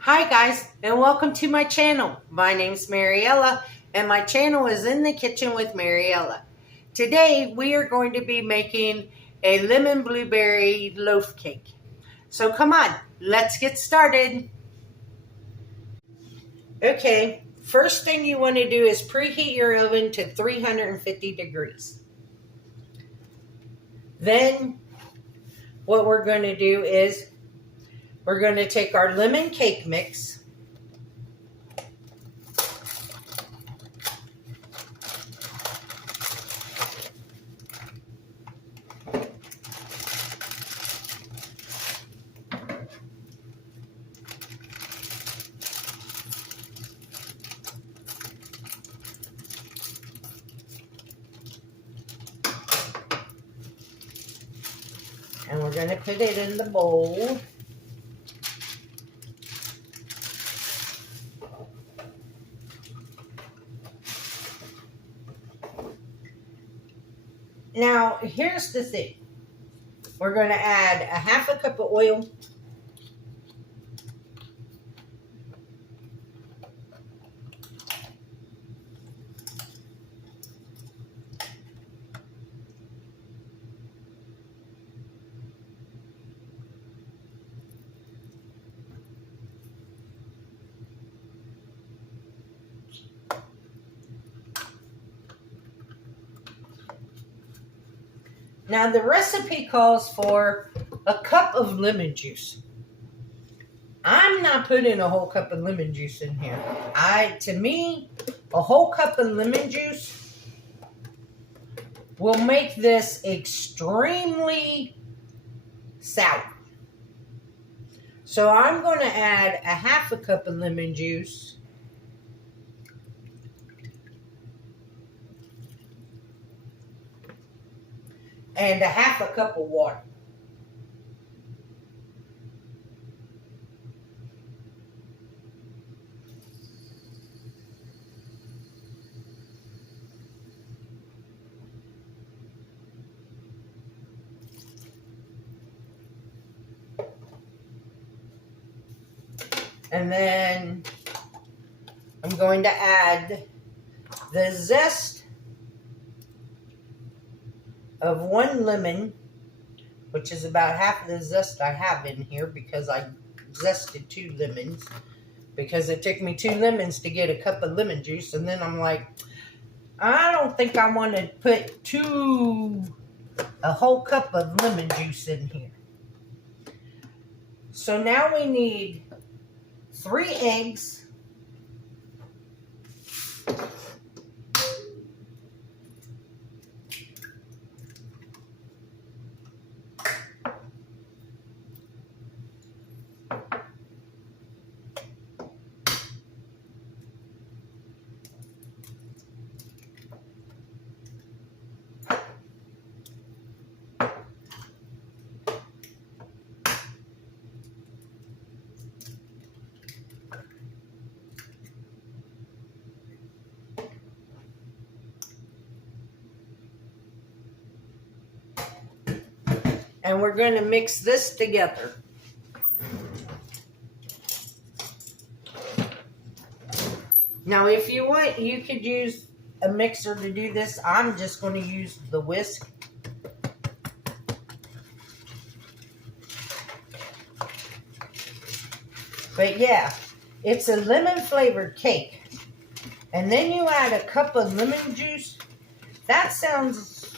Hi guys, and welcome to my channel. My name's Mariella, and my channel is In the Kitchen with Mariella. Today we are going to be making a lemon blueberry loaf cake. So come on, let's get started. Okay, first thing you want to do is preheat your oven to 350 degrees. Then what we're going to do is we're going to take our lemon cake mix. And we're going to put it in the bowl. Now, here's the thing. We're going to add a half a cup of oil. Now, the recipe calls for a cup of lemon juice. I'm not putting a whole cup of lemon juice in here. To me, a whole cup of lemon juice will make this extremely sour. So I'm going to add a half a cup of lemon juice. And a half a cup of water. And then I'm going to add the zest of one lemon, which is about half of the zest I have in here because I zested 2 lemons, because it took me 2 lemons to get a cup of lemon juice. And then I'm like, I don't think I want to put a whole cup of lemon juice in here. So now we need 3 eggs. And we're going to mix this together. Now, if you want, you could use a mixer to do this. I'm just going to use the whisk. But yeah, it's a lemon flavored cake. And then you add a cup of lemon juice. That sounds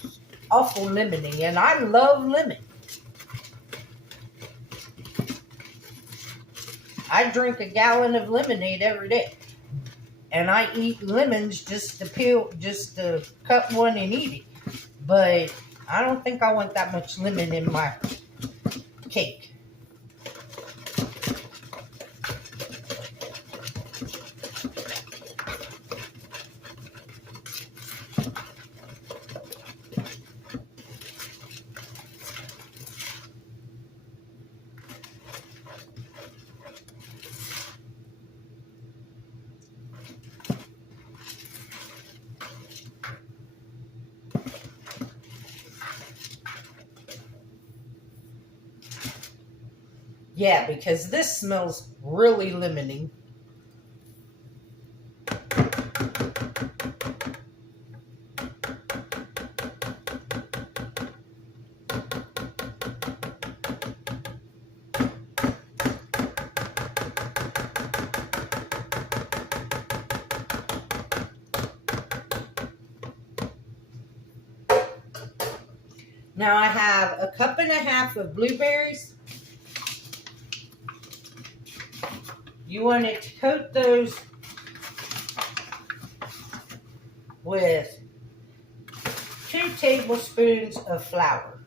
awful lemony, and I love lemon. I drink a gallon of lemonade every day. And I eat lemons just to cut one and eat it. But I don't think I want that much lemon in my cake. Yeah, because this smells really lemony. Now I have a cup and a half of blueberries. You want to coat those with 2 tablespoons of flour.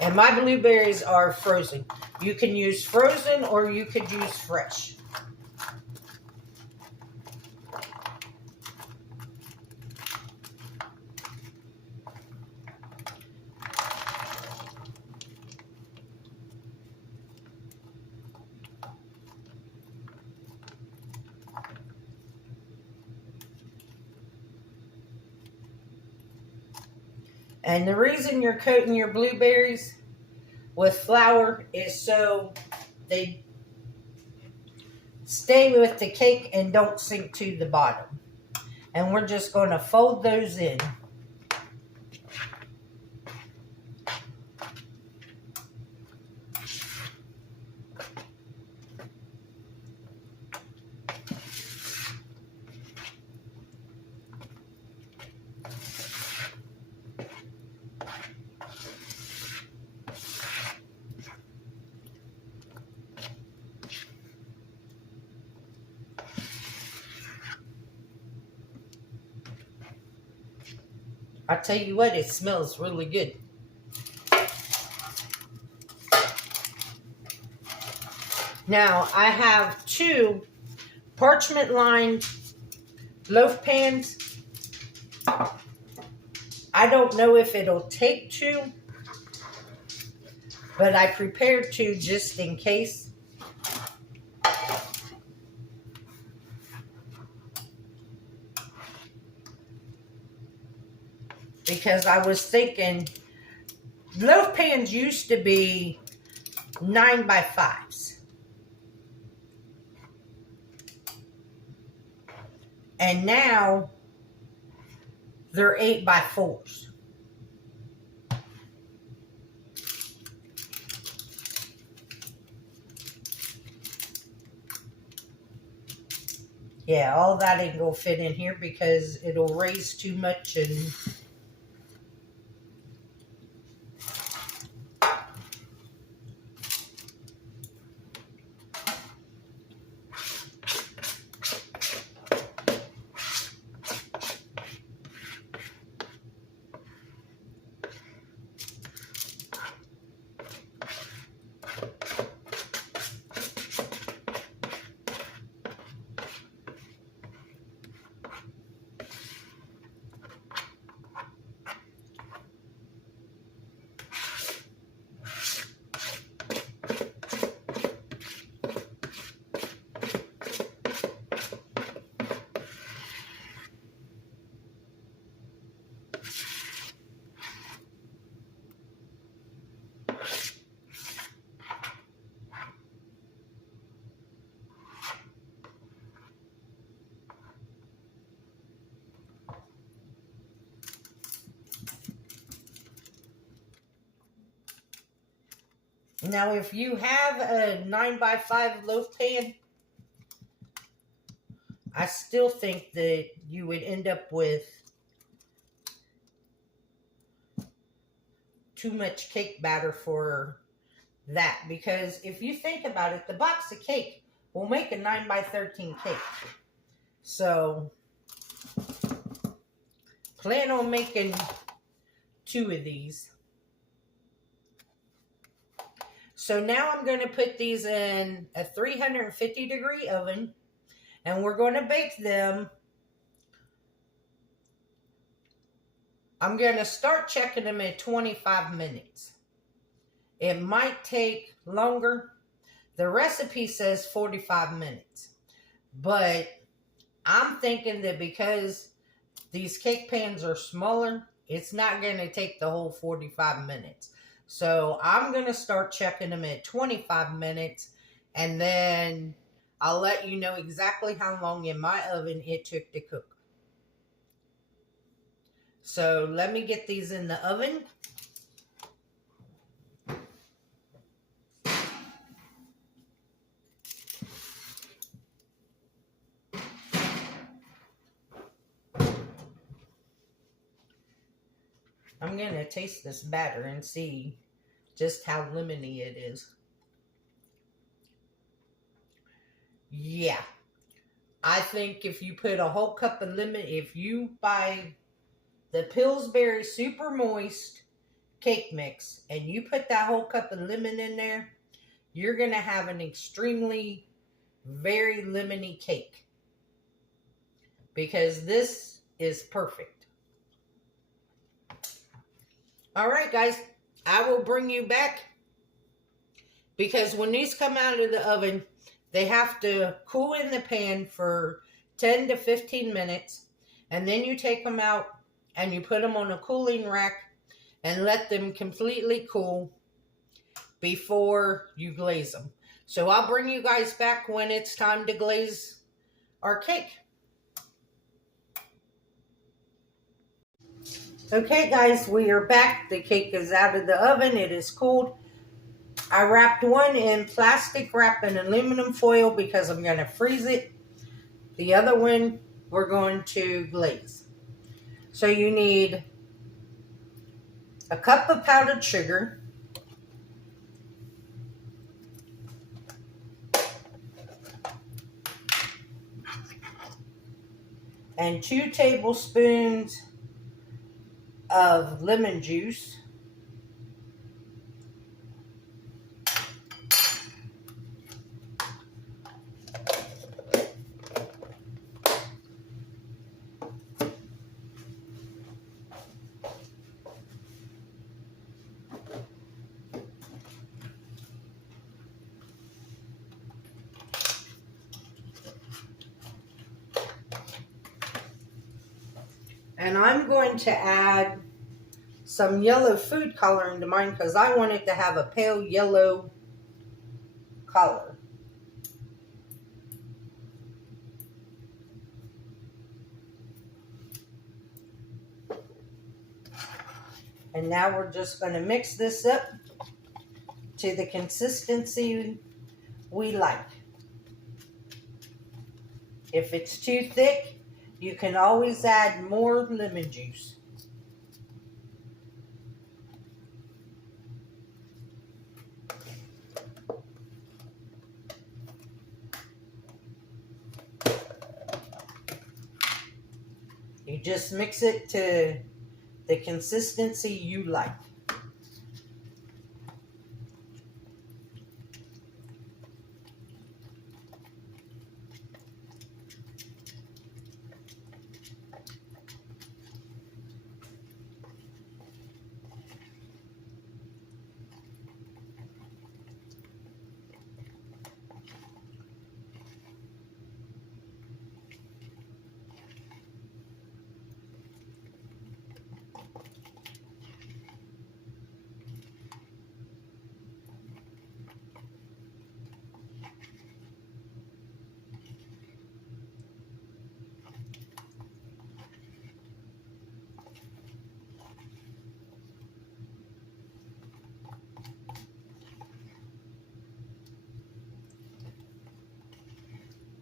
And my blueberries are frozen. You can use frozen or you could use fresh. And the reason you're coating your blueberries with flour is so they stay with the cake and don't sink to the bottom. And we're just going to fold those in. I tell you what, it smells really good. Now, I have 2 parchment lined loaf pans. I don't know if it'll take 2, but I prepared 2 just in case. Because I was thinking, loaf pans used to be 9x5s. And now they're 8x4s. Yeah, all that ain't gonna fit in here because it'll raise too much and now, if you have a 9x5 loaf pan, I still think that you would end up with too much cake batter for that. Because if you think about it, the box of cake will make a 9x13 cake. So, plan on making 2 of these. So now I'm going to put these in a 350 degree oven, and we're going to bake them. I'm going to start checking them at 25 minutes. It might take longer. The recipe says 45 minutes. But I'm thinking that because these cake pans are smaller, it's not going to take the whole 45 minutes. So I'm going to start checking them at 25 minutes, and then I'll let you know exactly how long in my oven it took to cook. So let me get these in the oven. I'm going to taste this batter and see just how lemony it is. Yeah. I think if you put a whole cup of lemon, if you buy the Pillsbury Super Moist cake mix and you put that whole cup of lemon in there, you're going to have an extremely very lemony cake. Because this is perfect. Alright guys, I will bring you back. Because when these come out of the oven, they have to cool in the pan for 10 to 15 minutes. And then you take them out and you put them on a cooling rack and let them completely cool before you glaze them. So I'll bring you guys back when it's time to glaze our cake. Okay guys, we are back. The cake is out of the oven. It is cooled. I wrapped one in plastic wrap and aluminum foil because I'm going to freeze it. The other one we're going to glaze. So you need a cup of powdered sugar, and 2 tablespoons of lemon juice, and I'm going to add some yellow food coloring to mine because I want it to have a pale yellow color. And now we're just going to mix this up to the consistency we like. If it's too thick, you can always add more lemon juice. You just mix it to the consistency you like.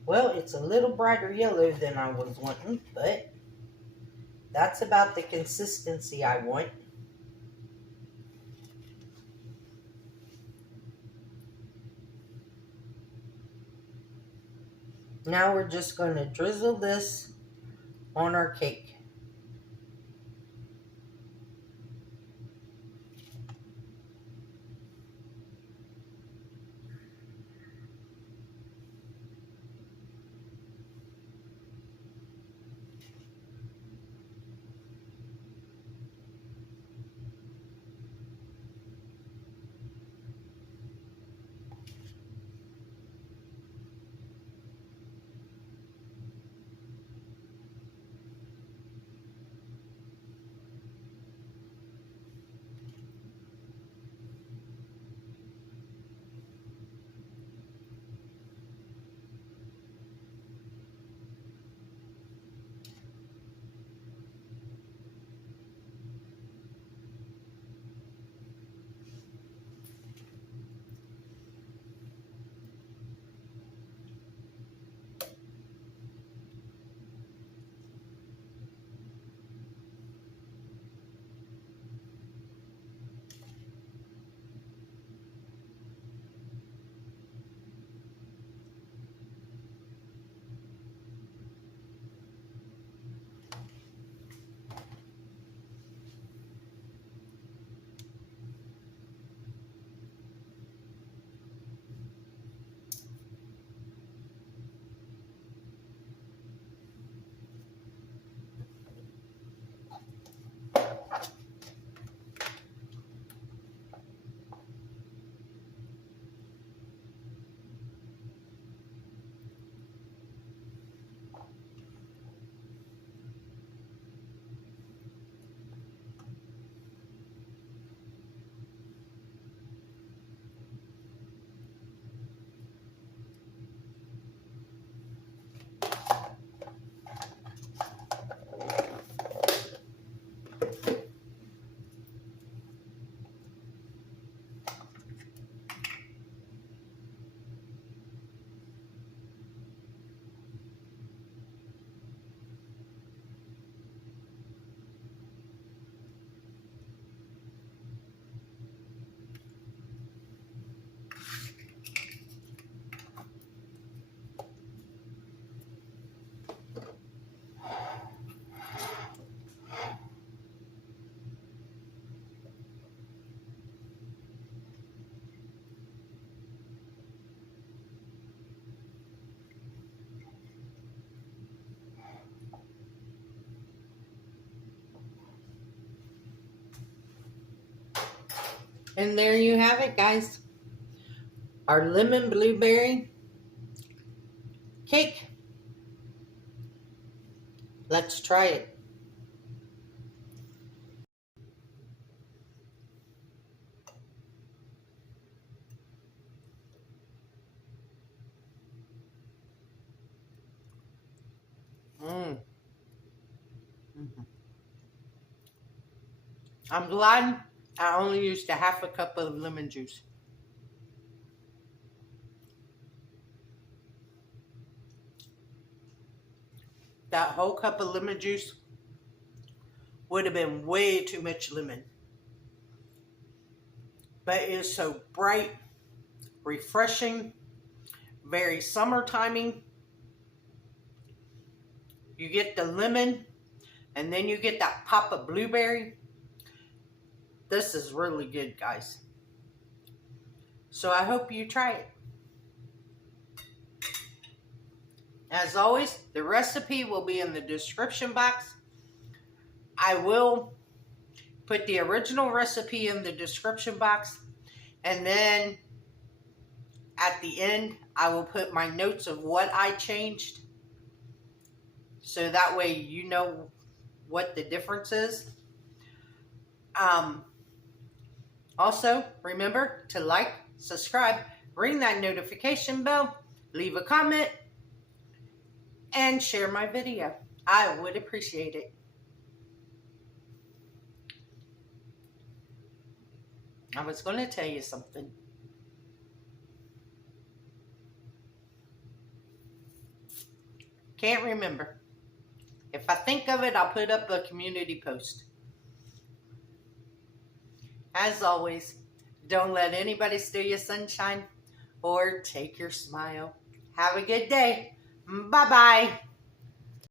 Well, it's a little brighter yellow than I was wanting, but that's about the consistency I want. Now we're just going to drizzle this on our cake. And there you have it, guys. Our lemon blueberry cake. Let's try it. I'm glad I only used a half a cup of lemon juice. That whole cup of lemon juice would have been way too much lemon. But it is so bright, refreshing, very summertiming. You get the lemon, and then you get that pop of blueberry. This is really good, guys. So I hope you try it. As always, the recipe will be in the description box. I will put the original recipe in the description box, and then at the end, I will put my notes of what I changed, so that way you know what the difference is. Also, remember to like, subscribe, ring that notification bell, leave a comment, and share my video. I would appreciate it. I was going to tell you something. Can't remember. If I think of it, I'll put up a community post. As always, don't let anybody steal your sunshine or take your smile. Have a good day. Bye-bye.